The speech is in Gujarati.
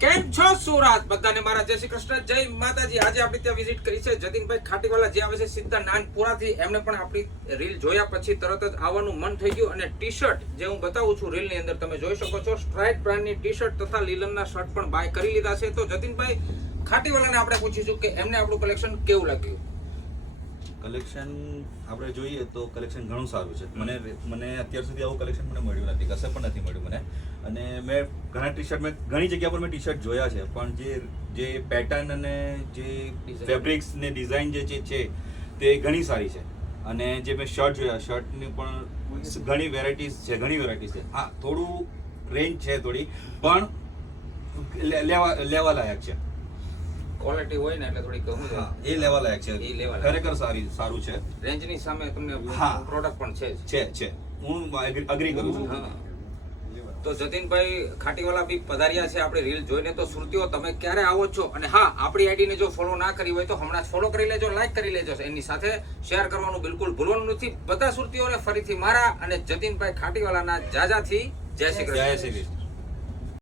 કેમ છો સુરત બધાને મારા જય શ્રી કૃષ્ણ જય માતાજી। આજે આપણે ત્યાં વિઝિટ કરી છે જતીનભાઈ ખાટીવાલા જે આવે છે સીધા નાનપુરાથી। એમને પણ આપણી રીલ જોયા પછી તરત જ આવવાનું મન થઈ ગયું અને ટી શર્ટ જે હું બતાવું છું રીલની અંદર તમે જોઈ શકો છો સ્ટ્રાઇક બ્રાન્ડની ટી શર્ટ તથા લીલનના શર્ટ પણ બાય કરી લીધા છે। તો જતીનભાઈ ખાટીવાલાને આપણે પૂછીશું કે એમને આપણું કલેક્શન કેવું લાગ્યું। કલેક્શન આપણે જોઈએ તો કલેક્શન ઘણું સારું છે। મને અત્યાર સુધી આવું કલેક્શન મને મળ્યું નથી, કશે પણ નથી મળ્યું મને। અને મેં ઘણા ટી શર્ટ મેં ઘણી જગ્યા પર મેં ટી શર્ટ જોયા છે, પણ જે પેટર્ન અને જે ફેબ્રિક્સ ને ડિઝાઇન જે છે તે ઘણી સારી છે। અને જે મેં શર્ટ જોયા શર્ટની પણ ઘણી વેરાયટીઝ છે। હા, થોડું રેન્જ છે થોડી, પણ લેવા લાયક છે। ક્વોલિટી હોય ને એટલે થોડી કહું એ લેવા લાયક છે, ખરેખર સારું છે। રેન્જની સામે તમને પ્રોડક્ટ પણ છે હું અગ્રી કરું છું। તો જતીનભાઈ ખાટીવાલા બી પધાર્યા છે આપણે રીલ જોઈને। તો સુરતીઓ તમે ક્યારે આવો છો? અને હા, આપણી આઈડીને જો ફોલો ના કરી હોય તો હમણાં જ ફોલો કરી લેજો, લાઈક કરી લેજો, એની સાથે શેર કરવાનું બિલકુલ ભૂલવાનું નથી। બધા સુરતીઓને ફરીથી મારા અને જતીનભાઈ ખાટીવાલાના જાજાથી જય શ્રી કૃષ્ણ।